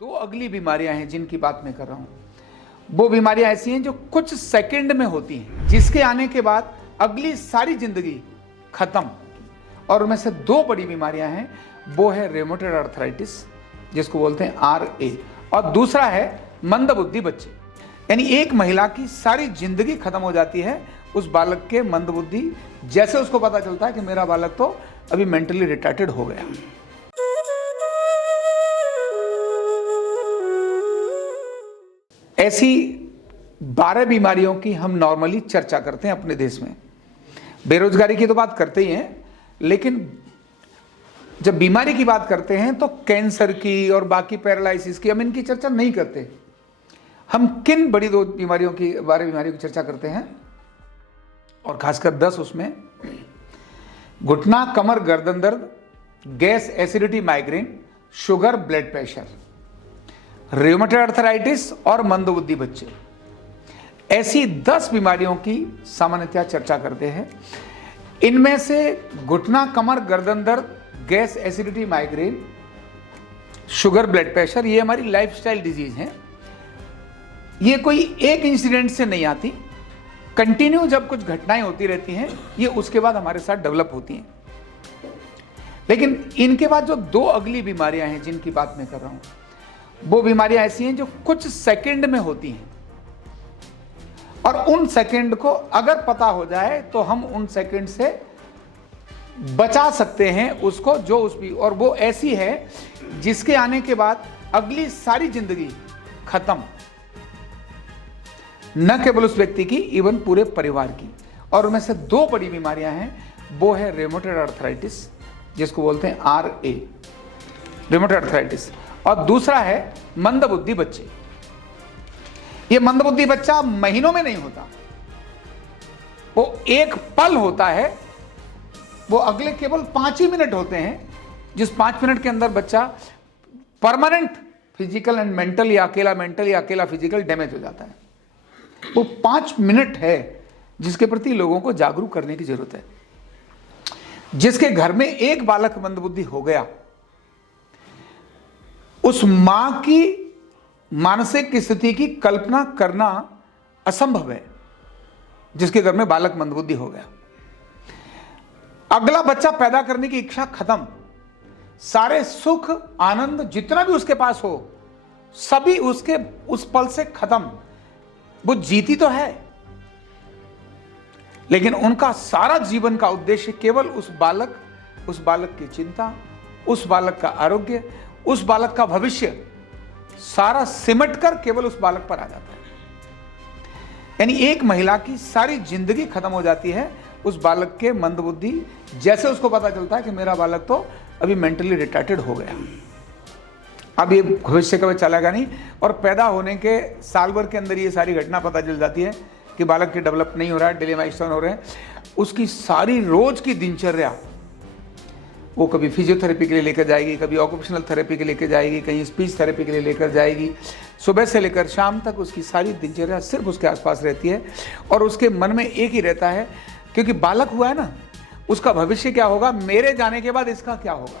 दो अगली बीमारियां हैं जिनकी बात मैं कर रहा हूं, वो बीमारियां ऐसी हैं जो कुछ सेकंड में होती हैं, जिसके आने के बाद अगली सारी जिंदगी खत्म। और उनमें से दो बड़ी बीमारियां हैं, वो है रेमोटेड आर्थराइटिस जिसको बोलते हैं RA, और दूसरा है मंदबुद्धि बच्चे। यानी एक महिला की सारी जिंदगी खत्म हो जाती है उस बालक के मंदबुद्धि, जैसे उसको पता चलता है कि मेरा बालक तो अभी मेंटली रिटार्टेड हो गया। ऐसी 12 बीमारियों की हम नॉर्मली चर्चा करते हैं अपने देश में। बेरोजगारी की तो बात करते ही हैं, लेकिन जब बीमारी की बात करते हैं तो कैंसर की और बाकी पैरालिसिस की हम इनकी चर्चा नहीं करते। हम किन बड़ी दो बीमारियों की 12 बीमारियों की चर्चा करते हैं, और खासकर 10 उसमें घुटना, कमर, गर्दन दर्द, gas, acidity, migraine, sugar, blood pressure, rheumatoid arthritis और मंदबुद्धि बच्चे। ऐसी 10 बीमारियों की सामान्यतः चर्चा करते हैं। इनमें से घुटना, कमर, गर्दन दर्द, gas, acidity, migraine, sugar, blood pressure, ये हमारी लाइफस्टाइल डिजीज हैं। ये कोई एक इंसिडेंट से नहीं आती, कंटिन्यू जब कुछ घटनाएं होती रहती हैं ये उसके बाद हमारे साथ डेवलप होती हैं। लेकिन इनके बाद जो दो अगली बीमारियां हैं जिनकी बात मैं कर रहा हूं, वो बीमारियां ऐसी हैं जो कुछ सेकंड में होती हैं, और उन सेकंड को अगर पता हो जाए तो हम उन सेकंड से बचा सकते हैं उसको, जो उस भी, और वो ऐसी है जिसके आने के बाद अगली सारी जिंदगी खत्म, न केवल उस व्यक्ति की, इवन पूरे परिवार की। और उनमें से दो बड़ी बीमारियां हैं, वो है रेमोटेड आर्थराइटिस जिसको बोलते हैं RA, रेमोटेड आर्थराइटिस, और दूसरा है मंदबुद्धि बच्चे। ये मंदबुद्धि बच्चा महीनों में नहीं होता, वो एक पल होता है, वो अगले केवल 5 ही मिनट होते हैं, जिस 5 मिनट के अंदर बच्चा परमानेंट फिजिकल एंड मेंटल, या अकेला फिजिकल डैमेज हो जाता है। वो 5 मिनट है जिसके प्रति लोगों को जागरूक करने की जरूरत है। जिसके घर में एक बालक मंदबुद्धि हो गया, उस मां की मानसिक स्थिति की कल्पना करना असंभव है, जिसके घर में बालक मंदबुद्धि हो गया। अगला बच्चा पैदा करने की इच्छा खत्म, सारे सुख आनंद जितना भी उसके पास हो सभी उसके उस पल से खत्म। वो जीती तो है, लेकिन उनका सारा जीवन का उद्देश्य केवल उस बालक की चिंता, उस बालक का आरोग्य, उस बालक का भविष्य, सारा सिमट कर केवल उस बालक पर आ जाता है। यानी एक महिला की सारी जिंदगी खत्म हो जाती है उस बालक के मंदबुद्धि, जैसे उसको पता चलता है कि मेरा बालक तो अभी मेंटली रिटार्टेड हो गया, अब ये भविष्य कभी चलेगा नहीं। और पैदा होने के साल भर के अंदर ये सारी घटना पता चल जाती है कि बालक के डेवलप नहीं हो रहा है, डिले माइलस्टोन हो रहे हैं। उसकी सारी रोज की दिनचर्या वो कभी फिजियोथेरेपी के लिए लेकर जाएगी, कभी ऑक्यूपेशनल थेरेपी के लेकर जाएगी, कहीं स्पीच थेरेपी के लिए लेकर जाएगी। सुबह से लेकर शाम तक उसकी सारी दिनचर्या सिर्फ उसके आसपास रहती है, और उसके मन में एक ही रहता है, क्योंकि बालक हुआ है ना, उसका भविष्य क्या होगा, मेरे जाने के बाद इसका क्या होगा,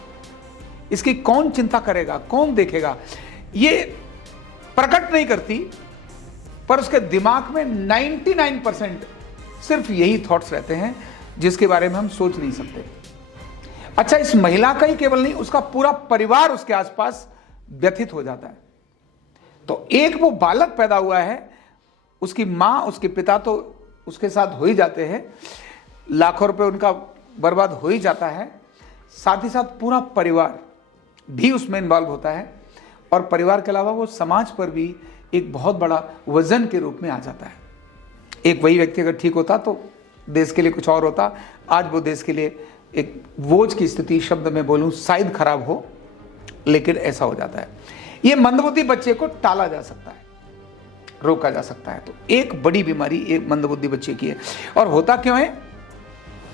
इसकी कौन चिंता करेगा, कौन देखेगा। ये प्रकट नहीं करती, पर उसके दिमाग में 99% सिर्फ यही थॉट्स रहते हैं जिसके बारे में हम सोच नहीं सकते। अच्छा, इस महिला का ही केवल नहीं, उसका पूरा परिवार उसके आसपास व्यथित हो जाता है। तो एक वो बालक पैदा हुआ है, उसकी मां, उसके पिता तो उसके साथ हो ही जाते हैं, लाखों रुपए उनका बर्बाद हो ही जाता है, साथ ही साथ पूरा परिवार भी उसमें इन्वॉल्व होता है, और परिवार के अलावा वो समाज पर भी एक बहुत बड़ा वजन के रूप में आ जाता है। एक वही व्यक्ति अगर ठीक होता तो देश के लिए कुछ और होता, आज वो देश के लिए एक बोझ की स्थिति, शब्द में बोलूं शायद खराब हो, लेकिन ऐसा हो जाता है। ये मंदबुद्धि बच्चे को टाला जा सकता है, रोका जा सकता है। तो एक बड़ी बीमारी एक मंदबुद्धि बच्चे की है। और होता क्यों है,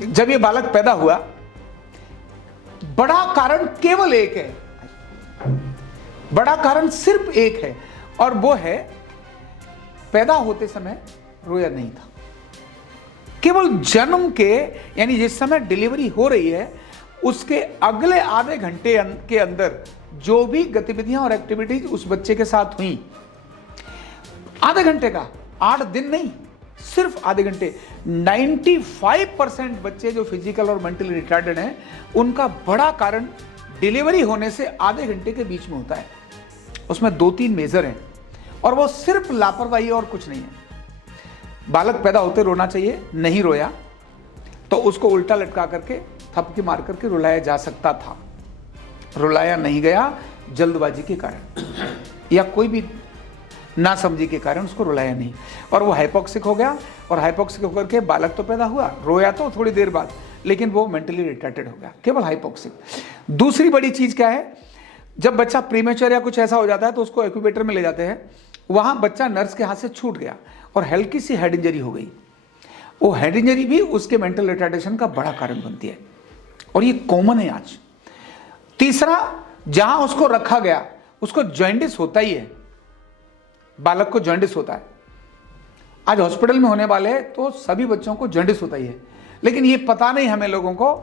जब ये बालक पैदा हुआ, बड़ा कारण केवल एक है, बड़ा कारण सिर्फ एक है, और वो है पैदा होते समय रोया नहीं था। केवल जन्म के, यानी जिस समय डिलीवरी हो रही है उसके अगले आधे घंटे के अंदर जो भी गतिविधियां और एक्टिविटीज उस बच्चे के साथ हुई, आधे घंटे का, 8 दिन नहीं, सिर्फ आधे घंटे, 95% बच्चे जो फिजिकल और मेंटली रिटार्डेड हैं, उनका बड़ा कारण डिलीवरी होने से आधे घंटे के बीच में होता है। उसमें 2-3 मेजर हैं और वो सिर्फ लापरवाही और कुछ नहीं है। बालक पैदा होते रोना चाहिए, नहीं रोया तो उसको उल्टा लटका करके थपकी मार करके रुलाया जा सकता था, रुलाया नहीं गया जल्दबाजी के कारण या कोई भी नासमझी के कारण उसको रुलाया नहीं और वो हाइपोक्सिक हो गया, और हाइपोक्सिक होकर के बालक तो पैदा हुआ, रोया तो थोड़ी देर बाद, लेकिन वो मेंटली रिटार्डेड हो गया, केवल हाइपोक्सिक। दूसरी बड़ी चीज क्या है, जब बच्चा प्रीमेच्योर या कुछ ऐसा हो जाता है तो उसको एक्यूबेटर में ले जाते हैं, वहां बच्चा नर्स के हाथ से छूट गया और हल्की सी हेड इंजरी हो गई, वो हेड इंजरी भी उसके मेंटल रिटार्डेशन का बड़ा कारण बनती है और ये कॉमन है आज। तीसरा, जहां उसको रखा गया उसको जॉइंटिस होता ही है, बालक को जॉइंटिस होता है। आज हॉस्पिटल में होने वाले तो सभी बच्चों को जॉइंटिस होता ही है, लेकिन ये पता नहीं हमें लोगों को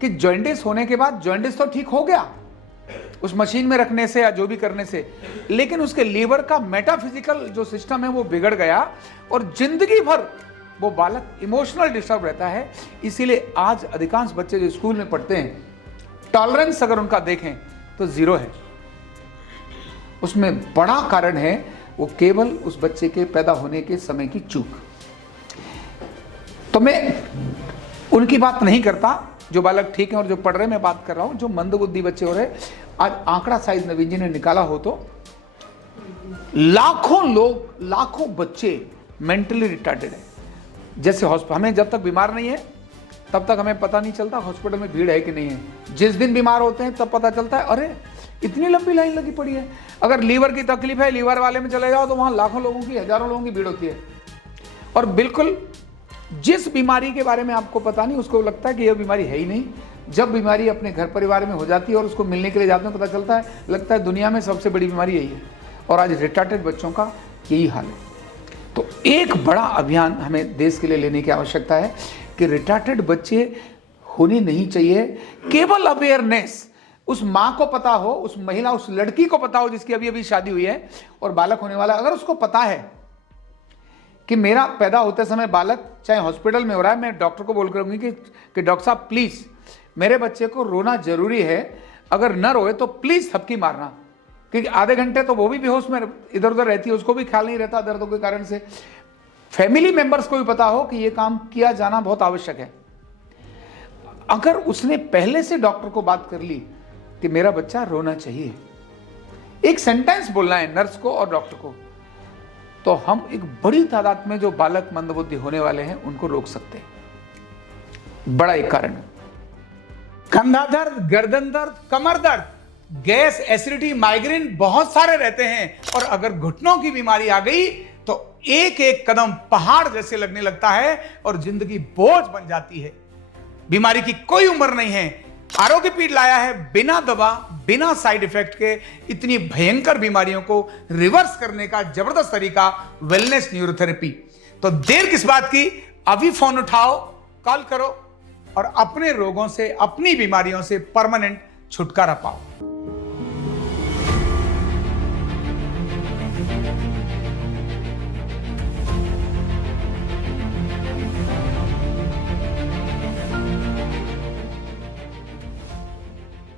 कि जॉइंटिस होने के बाद जॉइंटिस तो ठीक हो गया उस मशीन में रखने से या जो भी करने से, लेकिन उसके लीवर का मेटाफिजिकल जो सिस्टम है वो बिगड़ गया और जिंदगी भर वो बालक इमोशनल डिस्टर्ब रहता है। इसीलिए आज अधिकांश बच्चे जो स्कूल में पढ़ते हैं, टॉलरेंस अगर उनका देखें तो 0 है। उसमें बड़ा कारण है वो केवल उस बच्चे के पैदा होने के समय की चूक। तो मैं उनकी बात नहीं करता जो बालक ठीक है और जो पढ़ रहे, मैं बात कर रहा हूं जो मंदबुद्धि बच्चे हो रहे। आज आंकड़ा शायद नवीन जी ने निकाला हो तो लाखों लोग, लाखों बच्चे मेंटली रिटार्डेड है। जैसे हमें जब तक बीमार नहीं है तब तक हमें पता नहीं चलता हॉस्पिटल में भीड़ है कि नहीं है। जिस दिन बीमार होते हैं तब पता चलता है, अरे इतनी लंबी लाइन लगी पड़ी है। अगर लीवर की तकलीफ है, लीवर वाले में चले जाओ तो वहां लाखों लोगों की, हजारों लोगों की भीड़ होती है। और बिल्कुल जिस बीमारी के बारे में आपको पता नहीं उसको लगता है कि यह बीमारी है ही नहीं। जब बीमारी अपने घर परिवार में हो जाती है और उसको मिलने के लिए जाते हैं, पता चलता है, लगता है दुनिया में सबसे बड़ी बीमारी यही है। और आज रिटार्डेड बच्चों का यही हाल है। तो एक बड़ा अभियान हमें देश के लिए लेने की आवश्यकता है कि रिटार्डेड बच्चे होने नहीं चाहिए। केवल अवेयरनेस, उस माँ को पता हो, उस महिला, उस लड़की को पता हो जिसकी अभी अभी शादी हुई है और बालक होने वाला, अगर उसको पता है कि मेरा पैदा होते समय बालक चाहे हॉस्पिटल में हो रहा है, मैं डॉक्टर को बोल करूंगी कि डॉक्टर साहब प्लीज मेरे बच्चे को रोना जरूरी है, अगर न रोए तो प्लीज थपकी मारना, क्योंकि आधे घंटे तो वो भी बेहोश में इधर उधर रहती है, उसको भी ख्याल नहीं रहता दर्दों के कारण से। फैमिली मेंबर्स को भी पता हो कि ये काम किया जाना बहुत आवश्यक है। अगर उसने पहले से डॉक्टर को बात कर ली कि मेरा बच्चा रोना चाहिए, एक सेंटेंस बोलना है नर्स को और डॉक्टर को, तो हम एक बड़ी तादाद में जो बालक मंदबुद्धि होने वाले हैं उनको रोक सकते हैं। बड़ा एक कारण है। कंधा दर्द, गर्दन दर्द, कमर दर्द, गैस, एसिडिटी, माइग्रेन बहुत सारे रहते हैं, और अगर घुटनों की बीमारी आ गई तो एक एक कदम पहाड़ जैसे लगने लगता है और जिंदगी बोझ बन जाती है। बीमारी की कोई उम्र नहीं है। आरोग्य पीठ लाया है बिना दवा, बिना साइड इफेक्ट के इतनी भयंकर बीमारियों को रिवर्स करने का जबरदस्त तरीका, वेलनेस न्यूरोथेरेपी। तो देर किस बात की, अभी फोन उठाओ, कॉल करो और अपने रोगों से, अपनी बीमारियों से परमानेंट छुटकारा पाओ।